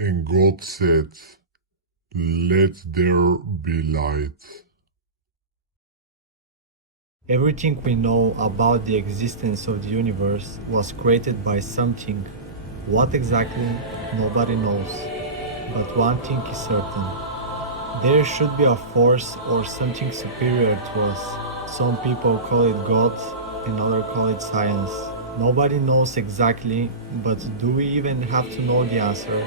And God said, "Let there be light." Everything we know about the existence of the universe was created by something. What exactly, nobody knows. But one thing is certain. There should be a force or something superior to us. Some people call it God, and others call it science. Nobody knows exactly, but do we even have to know the answer?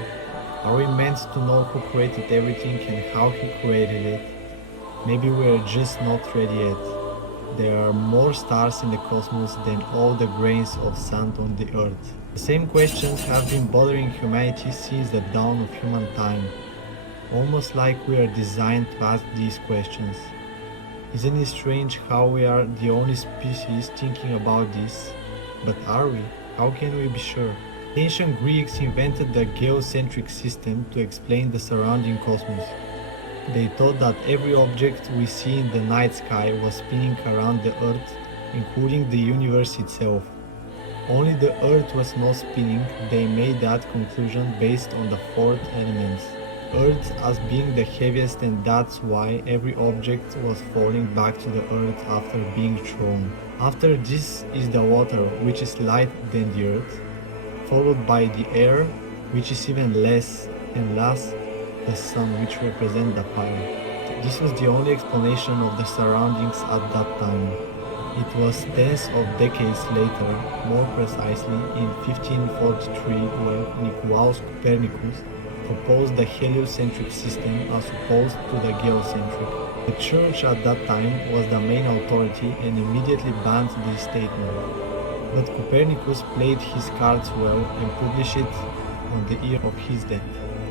Are we meant to know who created everything and how he created it? Maybe we are just not ready yet. There are more stars in the cosmos than all the grains of sand on the earth. The same questions have been bothering humanity since the dawn of human time, almost like we are designed to ask these questions. Isn't it strange how we are the only species thinking about this? But are we? How can we be sure? Ancient Greeks invented the geocentric system to explain the surrounding cosmos. They thought that every object we see in the night sky was spinning around the Earth, including the universe itself. Only the Earth was not spinning. They made that conclusion based on the fourth element, Earth as being the heaviest, and that's why every object was falling back to the Earth after being thrown. After this is the water, which is lighter than the Earth, followed by the air, which is even less, and last, the sun, which represents the fire. This was the only explanation of the surroundings at that time. It was tens of decades later, more precisely in 1543, when Nicolaus Copernicus proposed the heliocentric system as opposed to the geocentric. The church at that time was the main authority and immediately banned this statement. But Copernicus played his cards well and published it on the year of his death.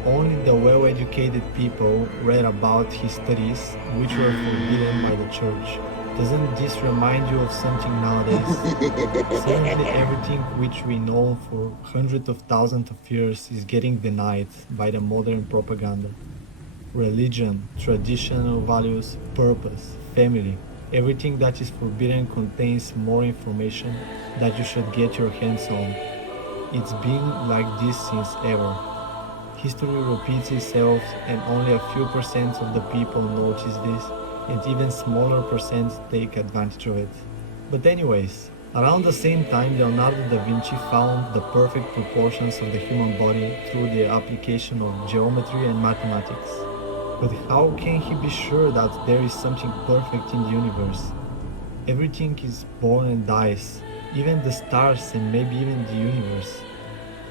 Only the well-educated people read about his studies, which were forbidden by the church. Doesn't this remind you of something nowadays? Suddenly everything which we know for hundreds of thousands of years is getting denied by the modern propaganda. Religion, traditional values, purpose, family. Everything that is forbidden contains more information that you should get your hands on. It's been like this since ever. History repeats itself and only a few percent of the people notice this, and even smaller percent take advantage of it. But anyways, around the same time Leonardo da Vinci found the perfect proportions of the human body through the application of geometry and mathematics. But how can he be sure that there is something perfect in the universe? Everything is born and dies, even the stars and maybe even the universe.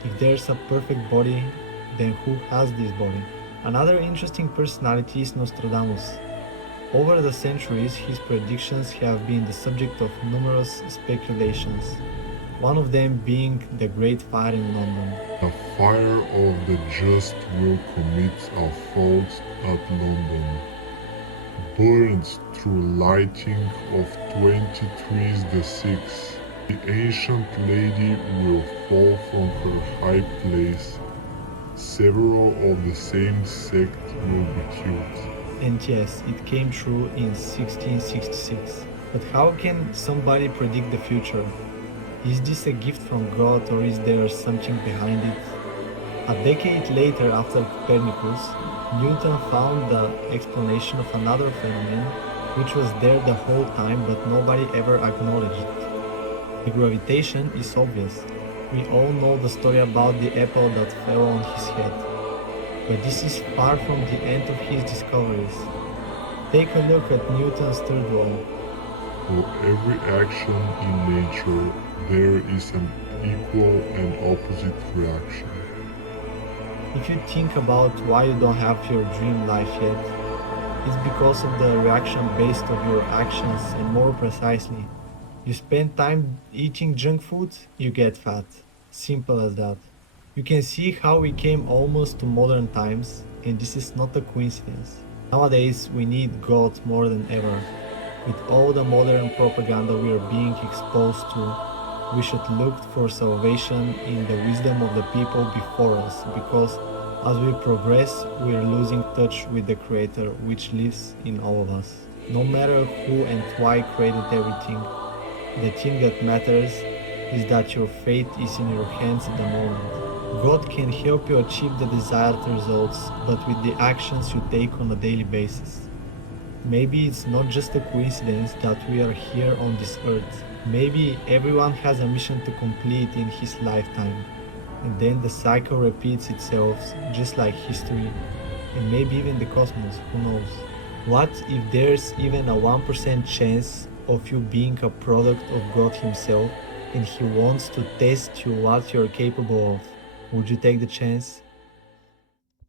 If there's a perfect body, then who has this body? Another interesting personality is Nostradamus. Over the centuries, his predictions have been the subject of numerous speculations, one of them being the Great Fire in London. The fire of the just will commit a fault at London. Burns through lighting of 20 trees the 6. The ancient lady will fall from her high place. Several of the same sect will be killed. And yes, it came true in 1666. But how can somebody predict the future? Is this a gift from God or is there something behind it? A decade later, after Copernicus, Newton found the explanation of another phenomenon which was there the whole time but nobody ever acknowledged it. The gravitation is obvious. We all know the story about the apple that fell on his head. But this is far from the end of his discoveries. Take a look at Newton's third law. For every action in nature, there is an equal and opposite reaction. If you think about why you don't have your dream life yet, it's because of the reaction based of your actions, and more precisely, you spend time eating junk food, you get fat. Simple as that. You can see how we came almost to modern times, and this is not a coincidence. Nowadays, we need God more than ever. With all the modern propaganda we are being exposed to, we should look for salvation in the wisdom of the people before us, because as we progress, we are losing touch with the Creator which lives in all of us. No matter who and why created everything, the thing that matters is that your fate is in your hands at the moment. God can help you achieve the desired results, but with the actions you take on a daily basis. Maybe it's not just a coincidence that we are here on this earth. Maybe everyone has a mission to complete in his lifetime, and then the cycle repeats itself just like history, and maybe even the cosmos, who knows? What if there's even a 1% chance of you being a product of God Himself and He wants to test you what you're capable of? Would you take the chance?